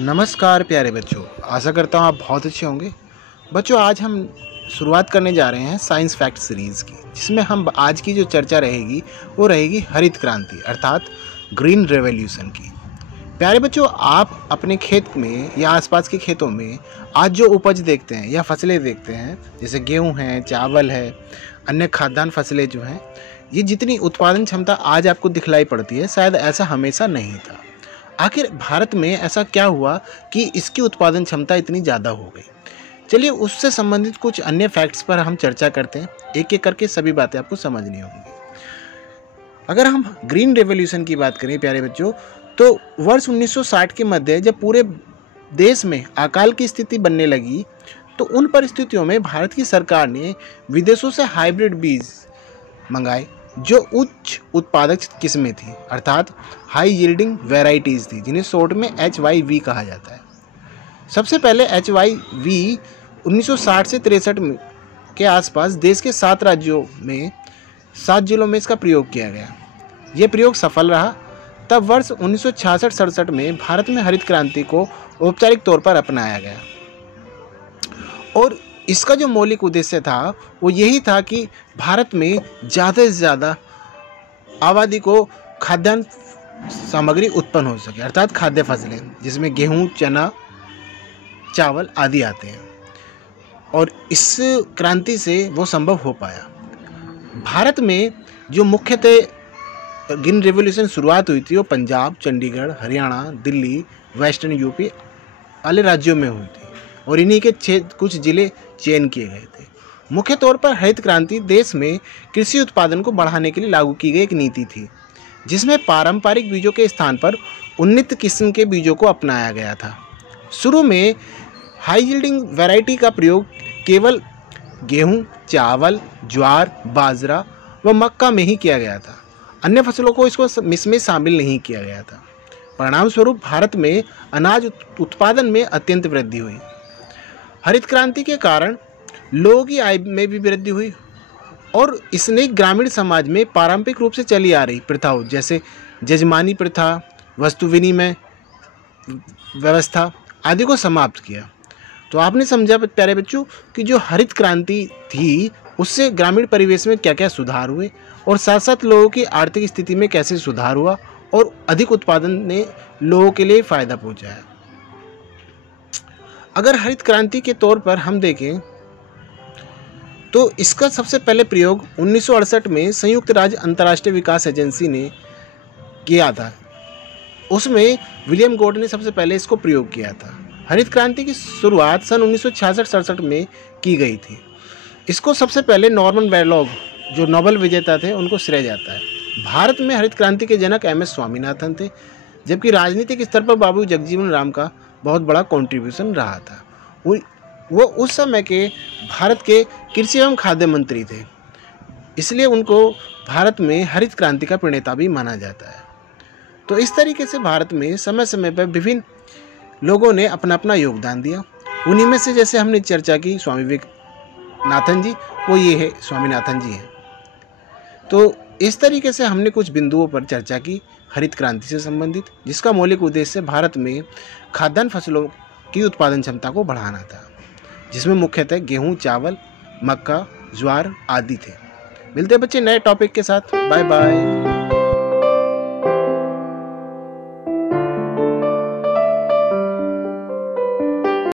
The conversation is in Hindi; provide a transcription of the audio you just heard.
नमस्कार प्यारे बच्चों, आशा करता हूँ आप बहुत अच्छे होंगे। बच्चों, आज हम शुरुआत करने जा रहे हैं साइंस फैक्ट सीरीज़ की, जिसमें हम आज की जो चर्चा रहेगी वो रहेगी हरित क्रांति अर्थात ग्रीन रेवोल्यूशन की। प्यारे बच्चों, आप अपने खेत में या आसपास के खेतों में आज जो उपज देखते हैं या फसलें देखते हैं, जैसे गेहूँ है, चावल है, अन्य खाद्यान्न फसलें जो हैं, ये जितनी उत्पादन क्षमता आज आपको दिखलाई पड़ती है, शायद ऐसा हमेशा नहीं था। आखिर भारत में ऐसा क्या हुआ कि इसकी उत्पादन क्षमता इतनी ज़्यादा हो गई? चलिए उससे संबंधित कुछ अन्य फैक्ट्स पर हम चर्चा करते हैं। एक एक करके सभी बातें आपको समझनी होंगी। अगर हम ग्रीन रेवोल्यूशन की बात करें प्यारे बच्चों, तो वर्ष 1960 के मध्य जब पूरे देश में अकाल की स्थिति बनने लगी, तो उन परिस्थितियों में भारत की सरकार ने विदेशों से हाइब्रिड बीज मंगाए जो उच्च उत्पादक किस्में थी, अर्थात हाई यील्डिंग वेराइटीज़ थी, जिन्हें शॉर्ट में HYV कहा जाता है। सबसे पहले HYV 1960 से 63 के आसपास देश के 7 राज्यों में 7 जिलों में इसका प्रयोग किया गया। यह प्रयोग सफल रहा। तब वर्ष 1966-67 में भारत में हरित क्रांति को औपचारिक तौर पर अपनाया गया और इसका जो मौलिक उद्देश्य था वो यही था कि भारत में ज़्यादा से ज़्यादा आबादी को खाद्यान्न सामग्री उत्पन्न हो सके, अर्थात खाद्य फसलें, जिसमें गेहूँ, चना, चावल आदि आते हैं, और इस क्रांति से वो संभव हो पाया। भारत में जो मुख्यतः ग्रीन रेवोल्यूशन शुरुआत हुई थी वो पंजाब, चंडीगढ़, हरियाणा, दिल्ली, वेस्टर्न यूपी वाले राज्यों में हुई थी और इन्हीं के कुछ जिले चयन किए गए थे। मुख्य तौर पर हरित क्रांति देश में कृषि उत्पादन को बढ़ाने के लिए लागू की गई एक नीति थी, जिसमें पारंपरिक बीजों के स्थान पर उन्नत किस्म के बीजों को अपनाया गया था। शुरू में हाई यील्डिंग वैरायटी का प्रयोग केवल गेहूं, चावल, ज्वार, बाजरा व मक्का में ही किया गया था। अन्य फसलों को इसमें शामिल नहीं किया गया था। परिणाम स्वरूप भारत में अनाज उत्पादन में अत्यंत वृद्धि हुई। हरित क्रांति के कारण लोगों की आय में भी वृद्धि हुई और इसने ग्रामीण समाज में पारंपरिक रूप से चली आ रही प्रथाओं जैसे जजमानी प्रथा, वस्तु विनिमय व्यवस्था आदि को समाप्त किया। तो आपने समझा प्यारे बच्चों कि जो हरित क्रांति थी उससे ग्रामीण परिवेश में क्या क्या सुधार हुए और साथ साथ लोगों की आर्थिक स्थिति में कैसे सुधार हुआ और अधिक उत्पादन ने लोगों के लिए फ़ायदा पहुंचाया। अगर हरित क्रांति के तौर पर हम देखें तो इसका सबसे पहले प्रयोग 1968 में संयुक्त राज्य अंतर्राष्ट्रीय विकास एजेंसी ने किया था। उसमें विलियम गॉड ने सबसे पहले इसको प्रयोग किया था। हरित क्रांति की शुरुआत सन 1966-67 में की गई थी। इसको सबसे पहले नॉर्मन बोरलॉग, जो नोबेल विजेता थे, उनको श्रेय जाता है। भारत में हरित क्रांति के जनक MS स्वामीनाथन थे, जबकि राजनीतिक स्तर पर बाबू जगजीवन राम का बहुत बड़ा कंट्रीब्यूशन रहा था। वो उस समय के भारत के कृषि एवं खाद्य मंत्री थे, इसलिए उनको भारत में हरित क्रांति का प्रणेता भी माना जाता है। तो इस तरीके से भारत में समय समय पर विभिन्न लोगों ने अपना अपना योगदान दिया। उन्हीं में से जैसे हमने चर्चा की स्वामी विवेकानंद जी, वो ये है स्वामीनाथन जी हैं। तो इस तरीके से हमने कुछ बिंदुओं पर चर्चा की हरित क्रांति से संबंधित, जिसका मौलिक उद्देश्य भारत में खाद्यान्न फसलों की उत्पादन क्षमता को बढ़ाना था, जिसमें मुख्यतः गेहूं, चावल, मक्का, ज्वार आदि थे। मिलते हैं बच्चे नए टॉपिक के साथ। Bye bye.